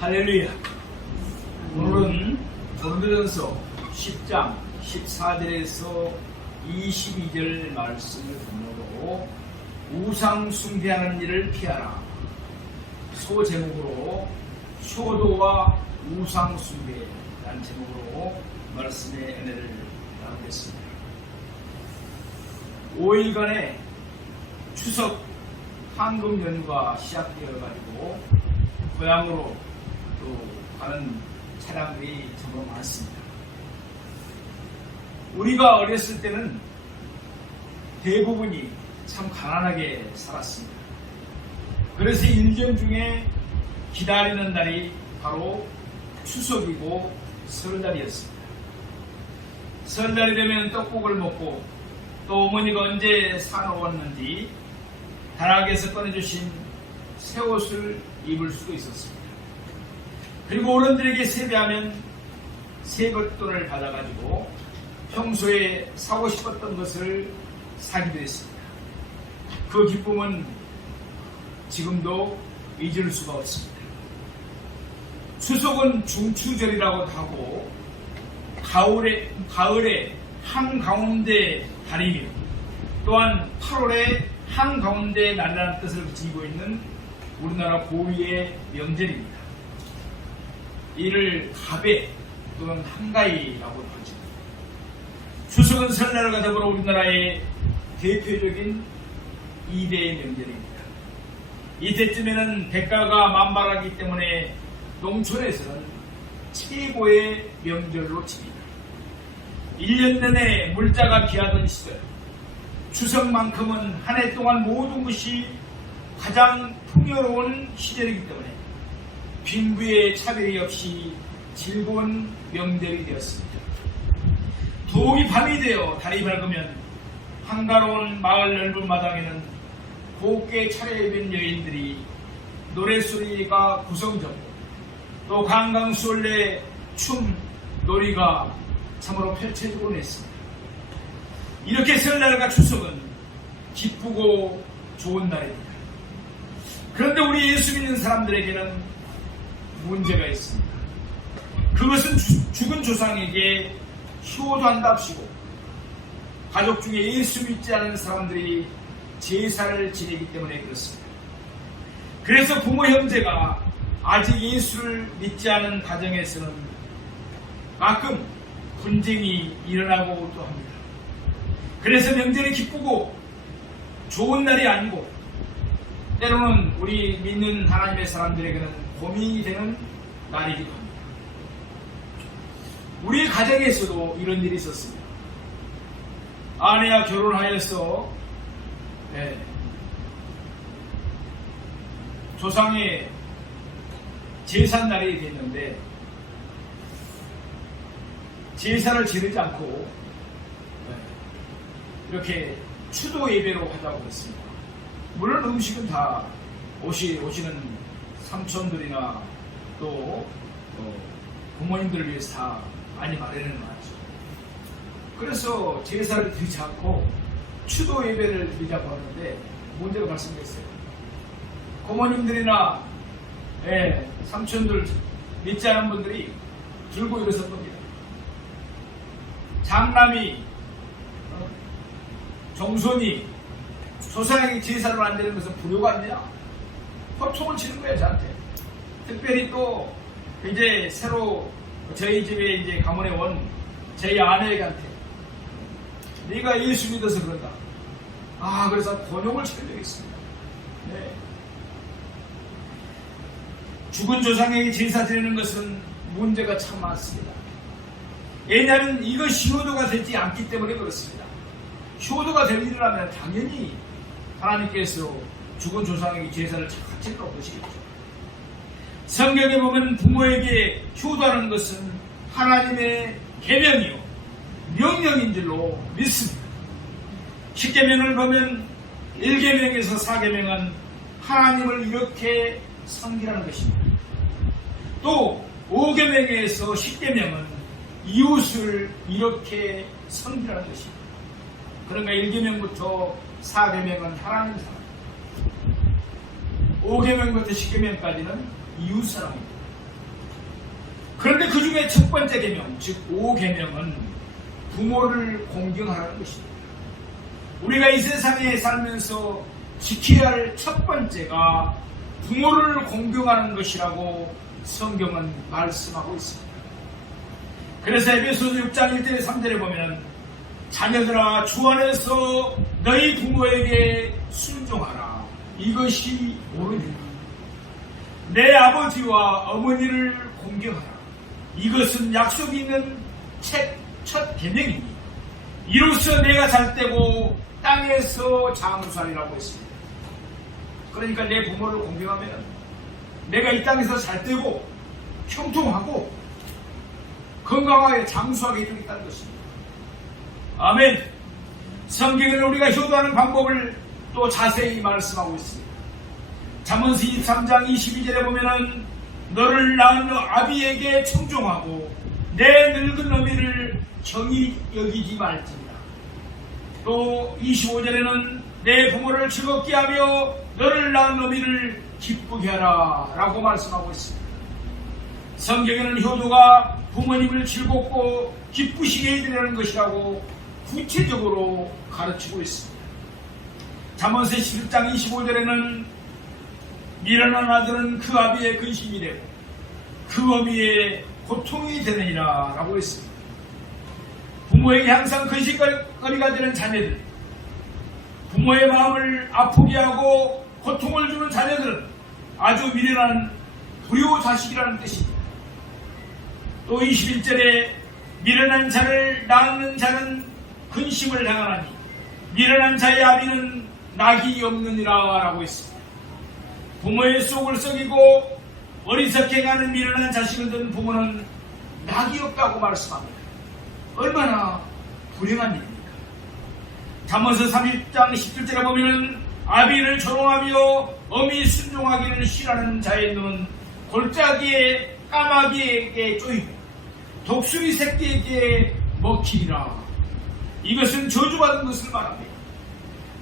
할렐루야. 오늘은 고린도전서 10장 14절에서 22절 말씀을 본문으로 우상 숭배하는 일을 피하라. 소제목으로 효도와 우상 숭배라는 제목으로 말씀의 은혜를 나누겠습니다. 5일간의 추석 한국 연휴가 시작되어가지고 고향으로 또 가는 차량들이 정말 많습니다. 우리가 어렸을 때는 대부분이 참 가난하게 살았습니다. 그래서 1년 중에 기다리는 날이 바로 추석이고 설날이었습니다. 설날이 되면 떡국을 먹고 또 어머니가 언제 사놓았는지 다락에서 꺼내주신 새 옷을 입을 수도 있었습니다. 그리고 어른들에게 세배하면 세뱃돈을 받아가지고 평소에 사고 싶었던 것을 사기도 했습니다. 그 기쁨은 지금도 잊을 수가 없습니다. 추석은 중추절이라고도 하고 가을에 한가운데 달이며 또한 8월에 한가운데 날라는 뜻을 지니고 있는 우리나라 고유의 명절입니다. 이를 가배 또는 한가위라고도 하죠. 추석은 설날과 더불어 우리나라의 대표적인 2대의 명절입니다. 이때쯤에는 백가가 만발하기 때문에 농촌에서는 최고의 명절로 칩니다. 1년 내내 물자가 귀하던 시절, 추석만큼은 한 해 동안 모든 것이 가장 풍요로운 시절이기 때문에 빈부의 차별이 없이 즐거운 명절이 되었습니다. 더욱이 밤이 되어 달이 밝으면 한가로운 마을 넓은 마당에는 곱게 차려입은 여인들이 노랫소리가 구성졌고 또 강강술래 춤 놀이가 참으로 펼쳐지곤 했습니다. 이렇게 설날과 추석은 기쁘고 좋은 날입니다. 그런데 우리 예수 믿는 사람들에게는 문제가 있습니다. 그것은 죽은 조상에게 효도한답시고 가족 중에 예수 믿지 않은 사람들이 제사를 지내기 때문에 그렇습니다. 그래서 부모 형제가 아직 예수를 믿지 않은 가정에서는 가끔 분쟁이 일어나고도 합니다. 그래서 명절이 기쁘고 좋은 날이 아니고 때로는 우리 믿는 하나님의 사람들에게는 고민이 되는 날이기도 합니다. 우리 가정에서도 이런 일이 있었습니다. 아내와 결혼하여서 조상의 제삿날이 됐는데 제사를 지르지 않고 이렇게 추도 예배로 하자고 했습니다. 물론 음식은 다 오시는 삼촌들이나 또 부모님들을 위해서 다 많이 마련해 놨죠. 그래서 제사를 드리지 않고 추도 예배를 드리자고 하는데 문제가 발생했어요. 고모님들이나 삼촌들 믿지 않은 분들이 들고 일어선 겁니다. 장남이 정손이 조상에게 제사를 안 드리는 것은 불효가 아니냐? 호통을 치는 거예요, 저한테. 특별히 또 이제 새로 저희 집에 이제 가문에 온 저희 아내에게한테 네가 예수 믿어서 그런다. 그래서 번용을 치는 적이 있습니다. 네. 죽은 조상에게 제사 드리는 것은 문제가 참 많습니다. 왜냐하면 이것이 효도가 되지 않기 때문에 그렇습니다. 효도가 될 일이라면 당연히 하나님께서 죽은 조상에게 제사를 같이 떠보시겠죠. 성경에 보면 부모에게 효도하는 것은 하나님의 계명이요 명령인 줄로 믿습니다. 10계명을 보면 1계명에서 4계명은 하나님을 이렇게 섬기라는 것입니다. 또 5계명에서 10계명은 이웃을 이렇게 섬기라는 것입니다. 그러니까 1계명부터 4계명은 하나님 사랑, 5계명부터 10계명까지는 이웃 사랑입니다. 그 중에 첫 번째 계명, 즉 5계명은 부모를 공경하라는 것입니다. 우리가 이 세상에 살면서 지켜야 할 첫 번째가 부모를 공경하는 것이라고 성경은 말씀하고 있습니다. 그래서 에베소서 6장 1절 3절에 보면 자녀들아 주 안에서 너희 부모에게 순종하라. 이것이 옳으니라. 내 아버지와 어머니를 공경하라. 이것은 약속이 있는 첫 계명이니 이로써 내가 잘되고 땅에서 장수하리라고 했습니다. 그러니까 내 부모를 공경하면 내가 이 땅에서 잘되고 형통하고 건강하게 장수하게 되겠다는 것입니다. 아멘. 성경에는 우리가 효도하는 방법을 또 자세히 말씀하고 있습니다. 잠언서 23장 22절에 보면은 너를 낳은 아비에게 청종하고 내 늙은 어미를 정히 여기지 말지니라. 또 25절에는 내 부모를 즐겁게 하며 너를 낳은 어미를 기쁘게 하라 라고 말씀하고 있습니다. 성경에는 효도가 부모님을 즐겁고 기쁘시게 해드리는 것이라고 구체적으로 가르치고 있습니다. 잠언서 11장 25절에는 미련한 아들은 그 아비의 근심이 되고 그 어미의 고통이 되느니라 라고 했습니다. 부모에게 항상 근심거리가 되는 자녀들, 부모의 마음을 아프게 하고 고통을 주는 자녀들은 아주 미련한 불효자식이라는 뜻입니다. 또 21절에 미련한 자를 낳는 자는 근심을 당하나니 미련한 자의 아비는 낙이 없느니라 라고 했습니다. 부모의 속을 썩이고 어리석게 가는 미련한 자식을 둔 부모는 낙이 없다고 말씀합니다. 얼마나 불행한 일입니까? 잠언서 30장 17절에 보면 아비를 조롱하며 어미 순종하기를 싫어하는 자의 눈은 골짜기에 까마귀에게 쪼이고 독수리 새끼에게 먹히리라. 이것은 저주받은 것을 말합니다.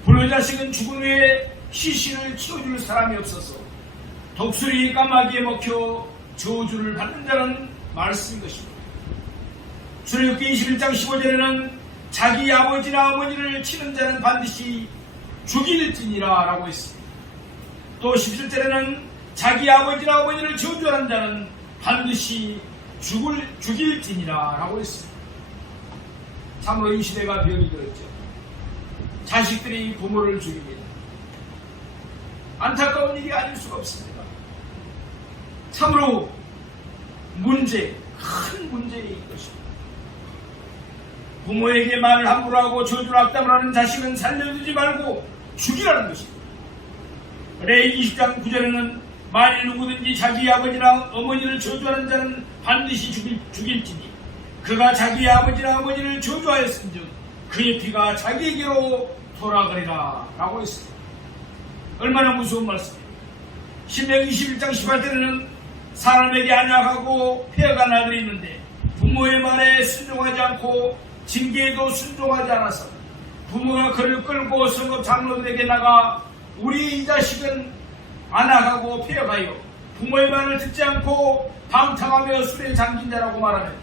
불효자식은 죽은 후에 시신을 치워줄 사람이 없어서 독수리 까마귀에 먹혀 저주를 받는 자는 말씀인 것입니다. 출애굽기 21장 15절에는 자기 아버지나 어머니를 치는 자는 반드시 죽일지니라 라고 했습니다. 또 17절에는 자기 아버지나 어머니를 저주하는 자는 반드시 죽일지니라 라고 했습니다. 참으로 이 시대가 병이 들었죠. 자식들이 부모를 죽입니다. 안타까운 일이 아닐 수가 없습니다. 참으로 큰 문제인 것입니다. 부모에게 말을 함부로 하고 저주를 악담을 하는 자식은 살려두지 말고 죽이라는 것입니다. 레위기 20장 9절에는 만일 누구든지 자기 아버지나 어머니를 저주하는 자는 반드시 죽일지니 그가 자기 아버지나 어머니를 저주하였은즉 그의 피가 자기에게로 돌아가리라 라고 했습니다. 얼마나 무서운 말씀입니다. 신명기 21장 18절에는 사람에게 안약하고 폐허간 아들이 있는데 부모의 말에 순종하지 않고 징계에도 순종하지 않아서 부모가 그를 끌고 성읍 장로들에게 나가 우리 이 자식은 안악하고 폐허가여 부모의 말을 듣지 않고 방탕하며 술에 잠긴 자라고 말하면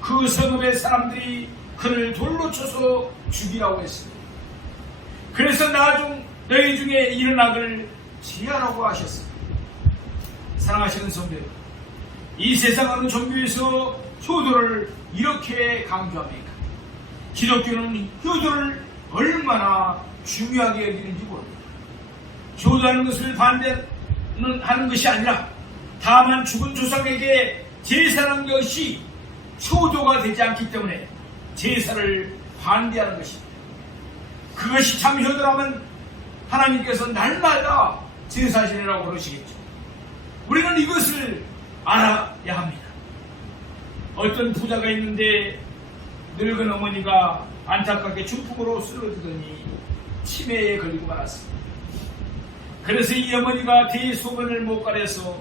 그 성읍의 사람들이 그를 돌로 쳐서 죽이라고 했습니다. 그래서 나중 너희 중에 이런 악을 지하라고 하셨습니다. 사랑하시는 성도 여러분, 이 세상 어느 종교에서 효도를 이렇게 강조합니까? 기독교는 효도를 얼마나 중요하게 여기는지 모릅니다. 효도하는 것을 반대하는 것이 아니라 다만 죽은 조상에게 제사하는 것이 효도가 되지 않기 때문에 제사를 반대하는 것입니다. 그것이 참 효도라면 하나님께서 날마다 제사 지내라고 그러시겠죠. 우리는 이것을 알아야 합니다. 어떤 부자가 있는데 늙은 어머니가 안타깝게 중풍으로 쓰러지더니 치매에 걸리고 말았습니다. 그래서 이 어머니가 대소변을 못 가려서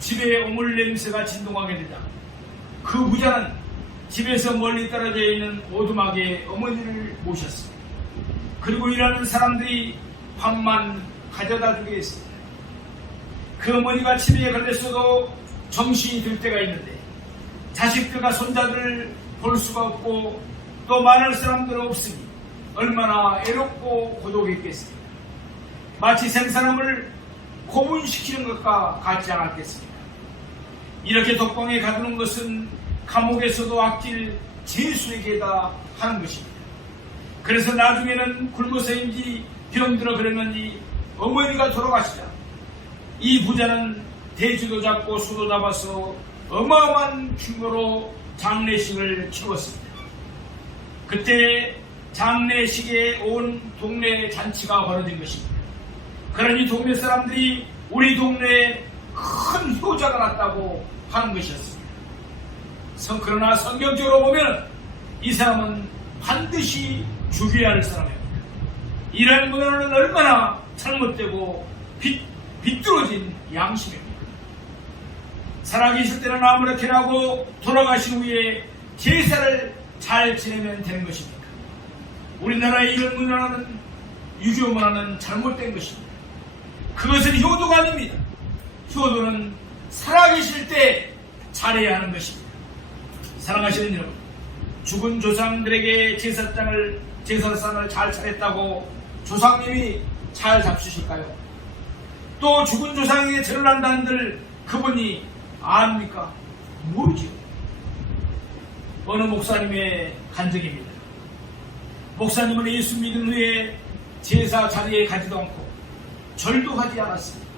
집에 오물 냄새가 진동하게 되자 그 부자는 집에서 멀리 떨어져 있는 오두막에 어머니를 모셨습니다. 그리고 일하는 사람들이 밥만 가져다 주게 했습니다. 그 어머니가 치매에 걸렸어도 정신이 들 때가 있는데 자식들과 손자들을 볼 수가 없고 또 만날 사람들 없으니 얼마나 애롭고 고독했겠습니까? 마치 생사람을 고문시키는 것과 같지 않았겠습니까? 이렇게 독방에 가두는 것은 감옥에서도 아낄 죄수에게다 하는 것입니다. 그래서 나중에는 굶어서인지 병들어 그랬는지 어머니가 돌아가시자 이 부자는 돼지도 잡고 소도 잡아서 어마어마한 규모로 장례식을 치렀습니다. 그때 장례식에 온 동네 잔치가 벌어진 것입니다. 그러니 동네 사람들이 우리 동네에 큰 효자가 났다고 하는 것이었습니다. 그러나 성경적으로 보면 이 사람은 반드시 죽여야 할 사람입니다. 이런 문화는 얼마나 잘못되고 비뚤어진 양심입니다. 살아계실 때는 아무렇게나 하고 돌아가신 후에 제사를 잘 지내면 되는 것입니까? 우리나라의 이런 문화는 유교 문화는 잘못된 것입니다. 그것은 효도가 아닙니다. 효도는 살아계실 때 잘해야 하는 것입니다. 사랑하시는 여러분, 죽은 조상들에게 제사상을 잘 차렸다고 조상님이 잘 잡수실까요? 또 죽은 조상에게 절을 한다는들 그분이 압니까? 모르죠. 어느 목사님의 간증입니다. 목사님은 예수 믿은 후에 제사 자리에 가지도 않고 절도 하지 않았습니다.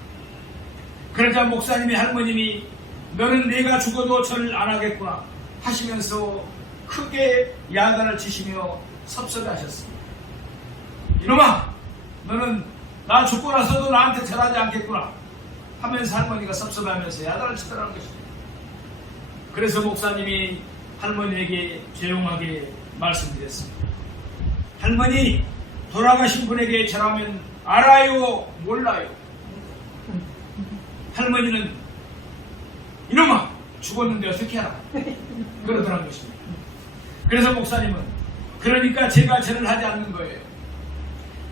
그러자 목사님의 할머님이 너는 내가 죽어도 절을 안 하겠구나 하시면서 크게 야단을 치시며 섭섭해하셨습니다. 이놈아, 너는 나 죽고 나서도 나한테 절하지 않겠구나 하면서 할머니가 섭섭해하면서 야단을 치더라는 것입니다. 그래서 목사님이 할머니에게 조용하게 말씀드렸습니다. 할머니, 돌아가신 분에게 절하면 알아요, 몰라요? 할머니는 이놈아, 죽었는데 어떻게 알아? 그러더라는 것입니다. 그래서 목사님은 그러니까 제가 절을 하지 않는 거예요.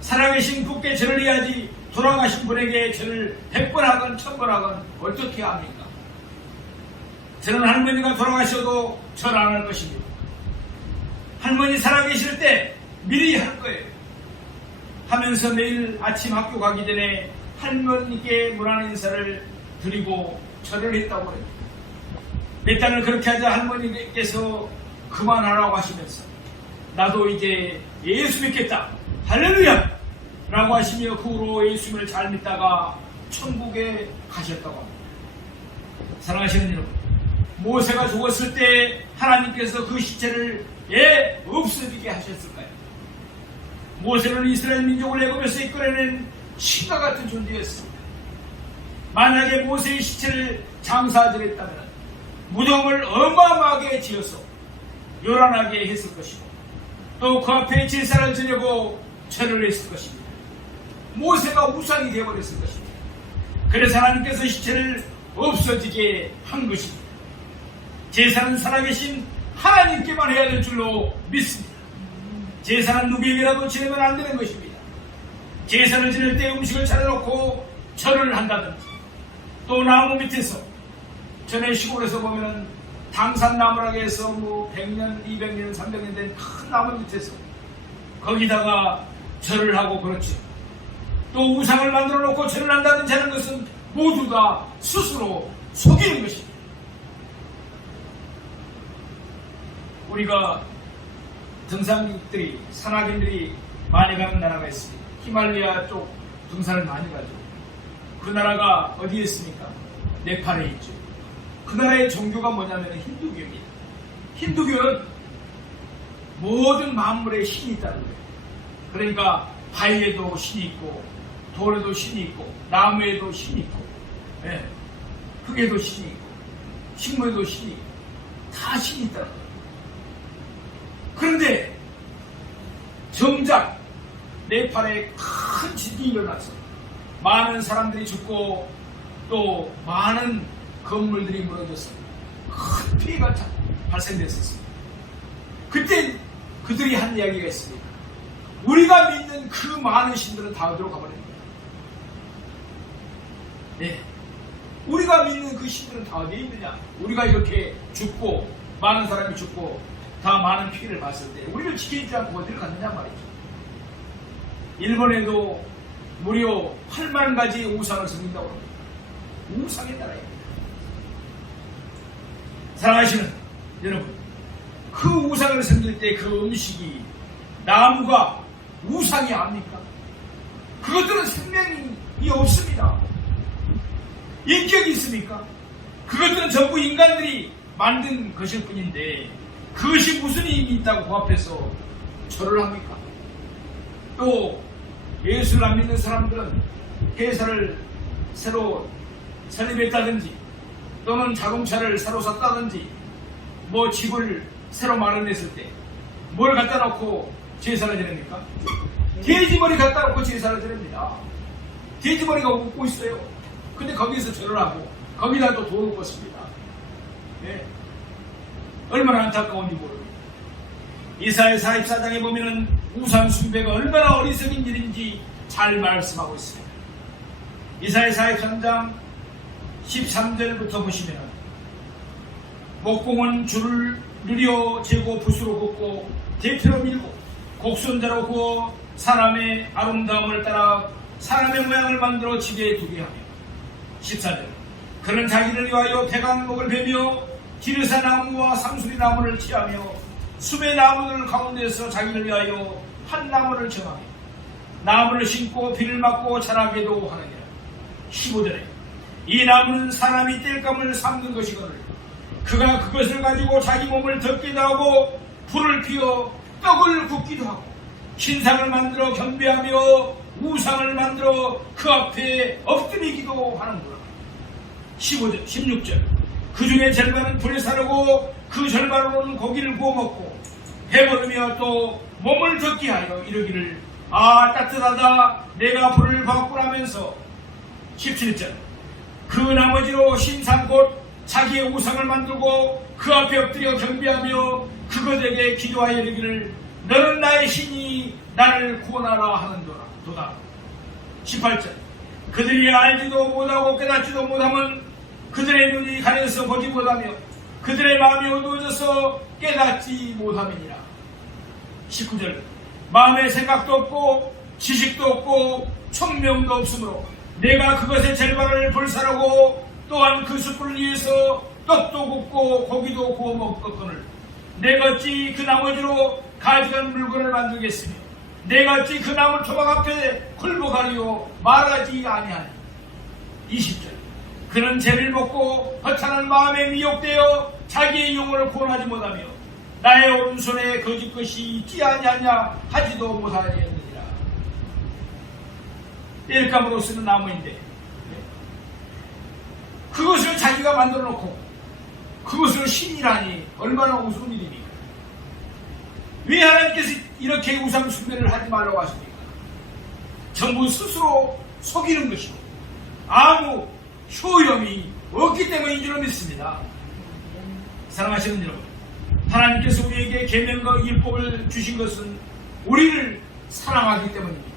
살아계신 분께 절을 해야지 돌아가신 분에게 절을 100번 하건 1000번 하건 어떻게 합니까? 저는 할머니가 돌아가셔도 절 안 할 것입니다. 할머니 살아계실 때 미리 할 거예요. 하면서 매일 아침 학교 가기 전에 할머니께 문안 인사를 드리고 절을 했다고 해요. 몇 달을 그렇게 하자 할머니께서 그만하라고 하시면서 나도 이제 예수 믿겠다, 할렐루야 라고 하시며 그 후로 예수님을 잘 믿다가 천국에 가셨다고 합니다. 사랑하시는 여러분, 모세가 죽었을 때 하나님께서 그 시체를 왜 없어지게 하셨을까요? 모세는 이스라엘 민족을 애굽에서 이끌어낸 신과 같은 존재였습니다. 만약에 모세의 시체를 장사하지 했다면 무덤을 어마어마하게 지어서 요란하게 했을 것이고 또 그 앞에 제사를 지내고 절을 했을 것입니다. 모세가 우상이 되어버렸을 것입니다. 그래서 하나님께서 시체를 없어지게 한 것입니다. 제사는 살아계신 하나님께만 해야 될 줄로 믿습니다. 제사는 누구에게라도 지내면 안 되는 것입니다. 제사를 지낼 때 음식을 차려놓고 절을 한다든지 또 나무 밑에서 전에 시골에서 보면은 당산나무라고 해서 100년, 200년, 300년 된 큰 나무 밑에서 거기다가 절을 하고 그렇죠. 또 우상을 만들어 놓고 절을 한다든지 하는 것은 모두 다 스스로 속이는 것입니다. 우리가 등산객들이, 산악인들이 많이 가는 나라가 있습니다. 히말라야 쪽 등산을 많이 가죠. 그 나라가 어디에 있습니까? 네팔에 있죠. 그 나라의 종교가 뭐냐면 힌두교입니다. 힌두교는 모든 만물에 신이 있다는 거예요. 그러니까 바위에도 신이 있고 돌에도 신이 있고 나무에도 신이 있고 흙에도 신이 있고 식물에도 신이 있고 다 신이 있다는 거예요. 그런데 정작 네팔에 큰 지진이 일어나서 많은 사람들이 죽고 또 많은 건물들이 무너져서 큰 피해가 발생됐었습니다. 그때 그들이 한 이야기가 있습니다. 우리가 믿는 그 많은 신들은 다 어디로 가버립니다. 네. 우리가 믿는 그 신들은 다 어디에 있느냐? 우리가 이렇게 죽고 많은 사람이 죽고 다 많은 피해를 봤을 때 우리를 지켜주지 않고 어디를 갔느냐 말이죠. 일본에도 무려 8만 가지 우상을 섬긴다고 합니다. 우상의 나라입니다. 사랑하시는 여러분, 그 우상을 섬길 때 그 음식이 나무가 우상이 아닙니까? 그것들은 생명이 없습니다. 인격이 있습니까? 그것들은 전부 인간들이 만든 것일 뿐인데 그것이 무슨 의미 있다고 그 앞에서 절을 합니까? 또 예수를 안 믿는 사람들은 회사를 새로 설립했다든지 또는 자동차를 새로 샀다든지 뭐 집을 새로 마련했을 때 뭘 갖다 놓고 제사를 드립니까? 돼지머리 갖다 놓고 제사를 드립니다. 돼지머리가 웃고 있어요. 근데 거기서 절을 하고 거기다 또 돈을 꽂습니다. 네. 얼마나 안타까운지 모릅니다. 이사야 44장에 보면은 우상 숭배가 얼마나 어리석은 일인지 잘 말씀하고 있습니다. 이사야 43장 13절부터 보시면 목공은 줄을 누려 재고 붓으로 긋고 대표로 밀고 곡선대로 구워 사람의 아름다움을 따라 사람의 모양을 만들어 집에 두게 하며 14절 그는 자기를 위하여 백악목을 베며 기르사 나무와 상수리 나무를 취하며 수의 나무들 가운데서 자기를 위하여 한 나무를 정하며 나무를 심고 비를 맞고 자라게도 하느니라. 15절에 이 나무는 사람이 땔감을 삼는 것이거늘 그가 그것을 가지고 자기 몸을 덮기도 하고 불을 피워 떡을 굽기도 하고 신상을 만들어 경배하며 우상을 만들어 그 앞에 엎드리기도 하는구나. 15절, 16절 그 중에 절반은 불에 사르고 그 절반으로는 고기를 구워 먹고 배부르며 또 몸을 덮게 하여 이르기를 아 따뜻하다 내가 불을 봤구나면서 17절 그 나머지로 신상 곧 자기의 우상을 만들고 그 앞에 엎드려 경배하며 그것에게 기도하여 이르기를 너는 나의 신이 나를 구원하라 하는도다. 18절 그들이 알지도 못하고 깨닫지도 못하면 그들의 눈이 가려서 보지 못하며 그들의 마음이 어두워져서 깨닫지 못함이니라. 19절 마음의 생각도 없고 지식도 없고 총명도 없으므로 내가 그것의 절반을 불사르고 또한 그 숯불을 위해서 떡도 굽고 고기도 구워 먹었거늘 내가 어찌 그 나머지로 가져간 물건을 만들겠으며 내가 어찌 그 나무 토막 앞에 굴복하리요 말하지 아니하니. 20절 그는 죄를 먹고 허탄한 마음에 미혹되어 자기의 영혼을 구원하지 못하며 나의 오른손에 거짓것이 있지 아니하냐 하지도 못하였느니라. 땔감으로 쓰는 나무인데 그것을 자기가 만들어 놓고 그것을 신이라니 얼마나 우스운 일입니까? 왜 하나님께서 이렇게 우상 숭배를 하지 말라고 하십니까? 전부 스스로 속이는 것이고 아무 효용이 없기 때문인 줄 믿습니다. 사랑하시는 여러분, 하나님께서 우리에게 계명과 율법을 주신 것은 우리를 사랑하기 때문입니다.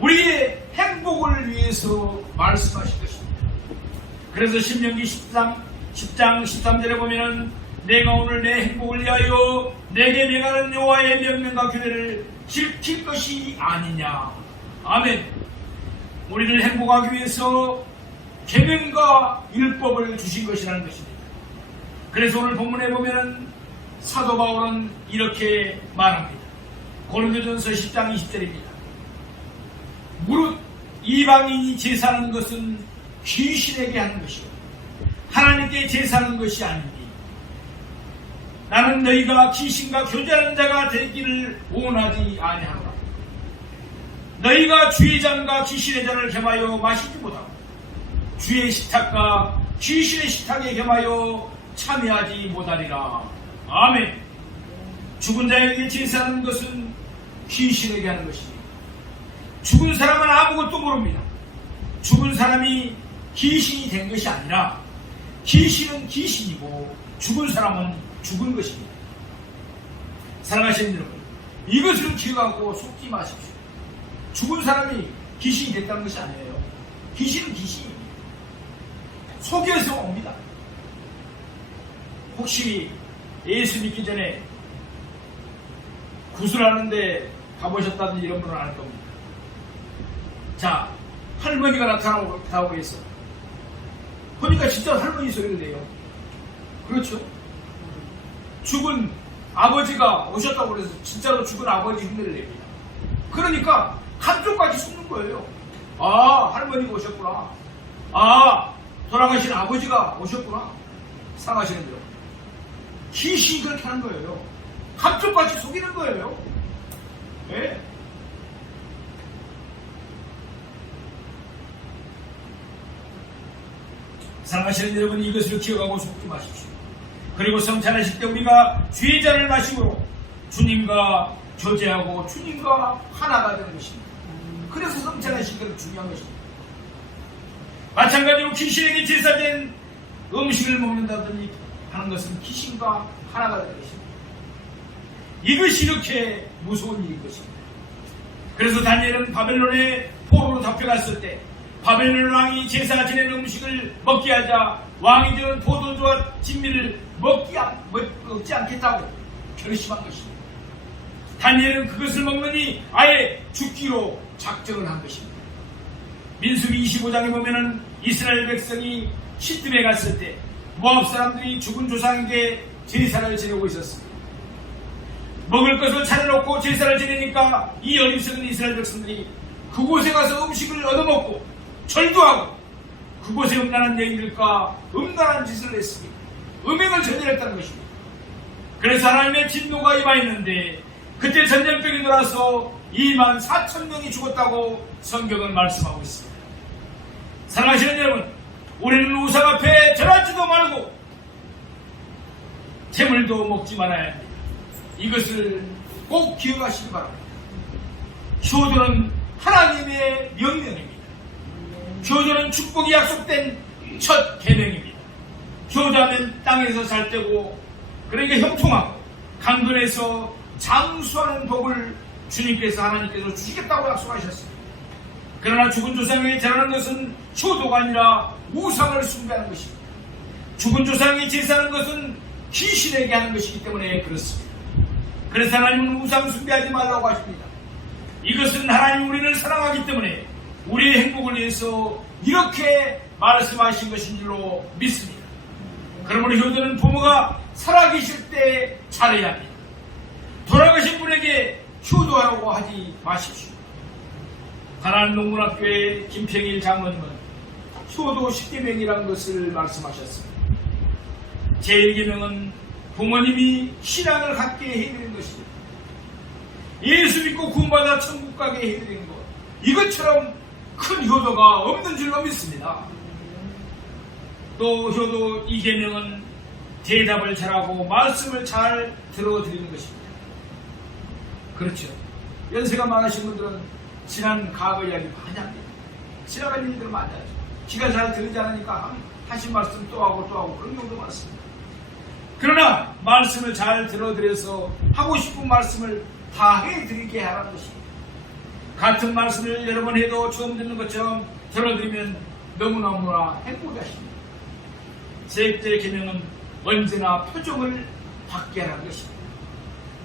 우리의 행복을 위해서 말씀하신 것입니다. 그래서 신명기 10장 13절에 보면은 내가 오늘 내 행복을 위하여 내게 명하는 여호와의 명령과 규례를 지킬 것이 아니냐. 아멘. 우리를 행복하기 위해서 계명과 율법을 주신 것이라는 것입니다. 그래서 오늘 본문에 보면은 사도 바울은 이렇게 말합니다. 고린도전서 10장 20절입니다. 무릇 이방인이 제사하는 것은 귀신에게 하는 것이요 하나님께 제사하는 것이 아니니 나는 너희가 귀신과 교제하는 자가 되기를 원하지 아니하노라. 너희가 주의 잔과 귀신의 잔을 겸하여 마시지 못하고 주의 식탁과 귀신의 식탁에 겸하여 참여하지 못하리라. 아멘. 죽은 자에게 제사하는 것은 귀신에게 하는 것입니다. 죽은 사람은 아무것도 모릅니다. 죽은 사람이 귀신이 된 것이 아니라 귀신은 귀신이고 죽은 사람은 죽은 것입니다. 사랑하시는 여러분, 이것을 기억하고 속지 마십시오. 죽은 사람이 귀신이 됐다는 것이 아니에요. 귀신은 귀신입니다. 속여서 옵니다. 혹시 예수 믿기 전에 구슬하는데 가보셨다든지 이런 분은 알 겁니다. 자, 할머니가 나타나고 있어. 보니까 진짜 할머니 소리를 내요. 그렇죠? 죽은 아버지가 오셨다고 그래서 진짜로 죽은 아버지 흉내를 냅니다. 그러니까 한쪽까지 숨는 거예요. 아, 할머니가 오셨구나. 아, 돌아가신 아버지가 오셨구나. 상하시는 분. 귀신이 그렇게 하는 거예요. 한쪽까지 속이는 거예요. 네. 사랑하시는 여러분, 이것을 기억하고 속지 마십시오. 그리고 성찬하실 때 우리가 주의 잔을 마시고 주님과 교제하고 주님과 하나가 되는 것입니다. 그래서 성찬하실 때는 중요한 것입니다. 마찬가지로 귀신에게 제사된 음식을 먹는다더니 하는 것은 귀신과 하나가 되는 것입니다. 이것이 이렇게 무서운 일인 것입니다. 그래서 다니엘은 바벨론의 포로로 잡혀갔을 때 바벨론 왕이 제사 지내는 음식을 먹게 하자 왕이 주는 포도주와 진미를 먹지 않겠다고 결심한 것입니다. 다니엘은 그것을 먹느니 아예 죽기로 작정을 한 것입니다. 민수기 25장에 보면은 이스라엘 백성이 시뜸에 갔을 때 모압 사람들이 죽은 조상에게 제사를 지내고 있었습니다. 먹을 것을 차려놓고 제사를 지내니까 이 어리석은 이스라엘 백성들이 그곳에 가서 음식을 얻어먹고 절도하고 그곳에 음란한 여인들과 음란한 짓을 했습니다. 음행을 저질렀다는 것입니다. 그래서 하나님의 진노가 임하였는데 그때 전염병이 돌아서 24,000명이 죽었다고 성경은 말씀하고 있습니다. 사랑하시는 여러분, 우리는 우상 앞에 절하지도 말고 재물도 먹지 말아야 합니다. 이것을 꼭 기억하시기 바랍니다. 효도는 하나님의 명령입니다. 효도는 축복이 약속된 첫 계명입니다. 효도하면 땅에서 잘 되고 그러니까 형통하고 강건해서 장수하는 복을 주님께서 하나님께서 주시겠다고 약속하셨습니다. 그러나 죽은 조상에게 절하는 것은 효도가 아니라 우상을 숭배하는 것입니다. 죽은 조상이 제사하는 것은 귀신에게 하는 것이기 때문에 그렇습니다. 그래서 하나님은 우상 숭배하지 말라고 하십니다. 이것은 하나님 우리를 사랑하기 때문에 우리의 행복을 위해서 이렇게 말씀하신 것인 줄로 믿습니다. 그러므로 효도는 부모가 살아계실 때 잘해야 합니다. 돌아가신 분에게 효도하라고 하지 마십시오. 가나안 농문학교의 김평일 장로님은 효도 10계명이라는 것을 말씀하셨습니다. 제1계명은 부모님이 신앙을 갖게 해드리는 것입니다. 예수 믿고 구원받아 천국 가게 해드리는 것, 이것처럼 큰 효도가 없는 줄로 믿습니다. 또 효도 2계명은 대답을 잘하고 말씀을 잘 들어드리는 것입니다. 그렇죠. 연세가 많으신 분들은 지난 과거 이야기 많이 합니다. 지나간 일들 많이 하죠. 귀가 잘 들리지 않으니까 하신 말씀 또 하고 그런 경우도 많습니다. 그러나 말씀을 잘 들어드려서 하고 싶은 말씀을 다 해드리게 하라는 것입니다. 같은 말씀을 여러 번 해도 처음 듣는 것처럼 들어드리면 너무너무나 행복해 하십니다. 제 계명은 언제나 표정을 밝게 하라는 것입니다.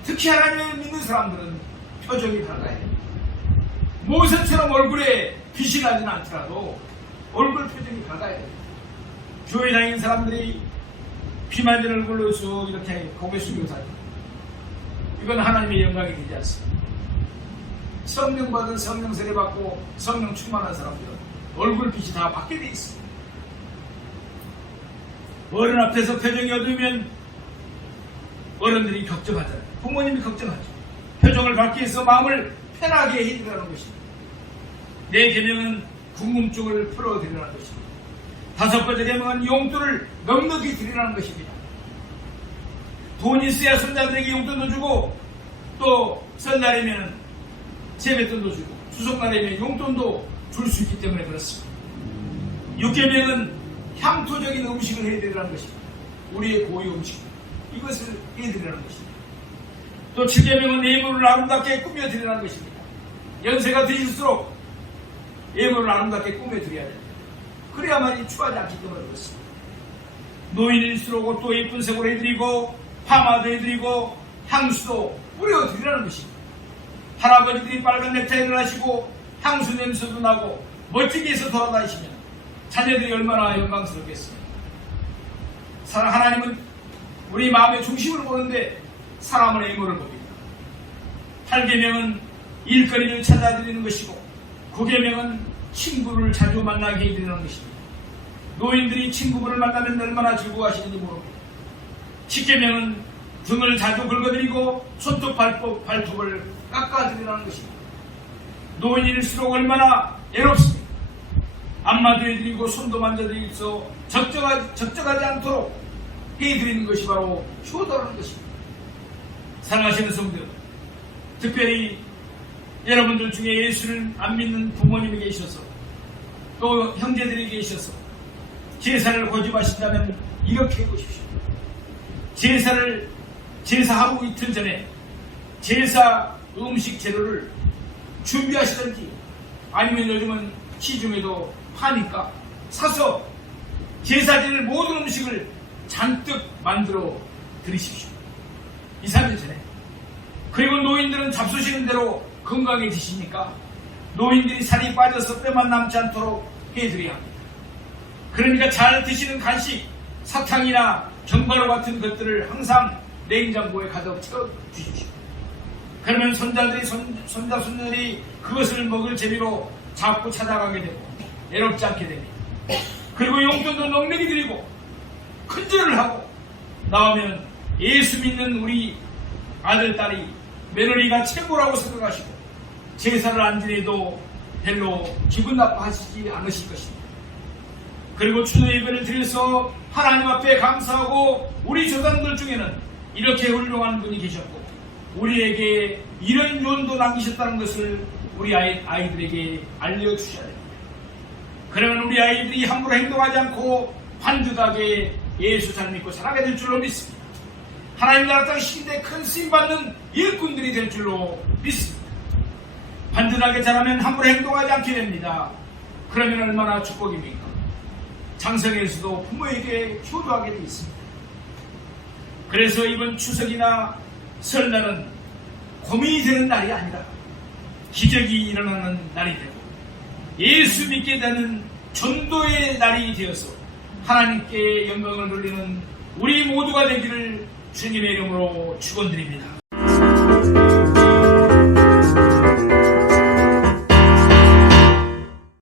특히 하나님을 믿는 사람들은 표정이 밝아야 됩니다. 모세처럼 얼굴에 빛이 나지는 않더라도 얼굴 표정이 밝아야 됩니다. 교회 다니는 사람들이 비 맞은 얼굴로 쭉 이렇게 고개 숙이고 다닙니다. 이건 하나님의 영광이 되지 않습니다. 성령 받은 성령 세례 받고 성령 충만한 사람들은 얼굴 빛이 다 밝게 되어 있습니다. 어른 앞에서 표정이 어두우면 어른들이 걱정하잖아요. 부모님이 걱정하죠. 표정을 밝게 해서 마음을 편하게 해드리라는 것입니다. 내 계명은 궁금증을 풀어드리라는 것입니다. 5번째 계명은 용돈을 넉넉히 드리라는 것입니다. 돈이 있어야 손자들에게 용돈도 주고 또 설날이면 세뱃돈도 주고 추석날이면 용돈도 줄 수 있기 때문에 그렇습니다. 6계명은 향토적인 음식을 해드리라는 것입니다. 우리의 고유 음식, 이것을 해드리라는 것입니다. 또 7계명은 예물을 아름답게 꾸며드리라는 것입니다. 연세가 드실수록 예물을 아름답게 꾸며드려야 됩니다. 그래야만이 추하지 않기 때문에 그렇습니다. 노인일수록 옷도 예쁜 색으로 해드리고 파마도 해드리고 향수도 뿌려드리라는 것입니다. 할아버지들이 빨간 넥타이를 하시고 향수 냄새도 나고 멋지게 해서 돌아다니시면 자녀들이 얼마나 영광스럽겠습니까? 하나님은 우리 마음의 중심을 보는데 사람의 의무를 봅니다. 8계명은 일거리를 찾아드리는 것이고 9계명은 친구를 자주 만나게 해드리는 것입니다. 노인들이 친구분을 만나면 얼마나 즐거워하시는지 모릅니다. 10계명은 등을 자주 긁어드리고 손톱 발톱을 깎아드리라는 것입니다. 노인일수록 얼마나 애롭습니다. 안마도 해드리고 손도 만져드리면서 적적하지 않도록 해드리는 것이 바로 효도라는 것입니다. 사랑하시는 성도들, 특별히 여러분들 중에 예수를 안 믿는 부모님이 계셔서 또 형제들이 계셔서 제사를 고집하신다면 이렇게 해보십시오. 제사 하루 이틀 전에 제사 음식 재료를 준비하시든지 아니면 요즘은 시중에도 파니까 사서 제사 지낼 모든 음식을 잔뜩 만들어 드리십시오. 2, 3일 전에. 그리고 노인들은 잡수시는 대로 건강해지시니까 노인들이 살이 빠져서 뼈만 남지 않도록 해드려야 합니다. 그러니까 잘 드시는 간식, 사탕이나 견과류 같은 것들을 항상 냉장고에 가득 채워주십시오. 그러면 손자, 손녀들이 그것을 먹을 재미로 자꾸 찾아가게 되고 애롭지 않게 됩니다. 그리고 용돈도 넉넉히 드리고 큰절을 하고 나오면 예수 믿는 우리 아들, 딸이 며느리가 최고라고 생각하시고 제사를 안 지내도 별로 기분 나빠하시지 않으실 것입니다. 그리고 추도 예배를 드려서 하나님 앞에 감사하고 우리 조상들 중에는 이렇게 훌륭한 분이 계셨고 우리에게 이런 유언도 남기셨다는 것을 우리 아이들에게 알려주셔야 됩니다. 그러면 우리 아이들이 함부로 행동하지 않고 반듯하게 예수 잘 믿고 살아가게 될 줄로 믿습니다. 하나님 나라 땅 시대에 큰 쓰임받는 일꾼들이 될 줄로 믿습니다. 반듯하게 자라면 함부로 행동하지 않게 됩니다. 그러면 얼마나 축복입니까? 장성에서도 부모에게 효도하게 되어 있습니다. 그래서 이번 추석이나 설날은 고민이 되는 날이 아니라 기적이 일어나는 날이 되고 예수 믿게 되는 전도의 날이 되어서 하나님께 영광을 돌리는 우리 모두가 되기를 주님의 이름으로 축원드립니다.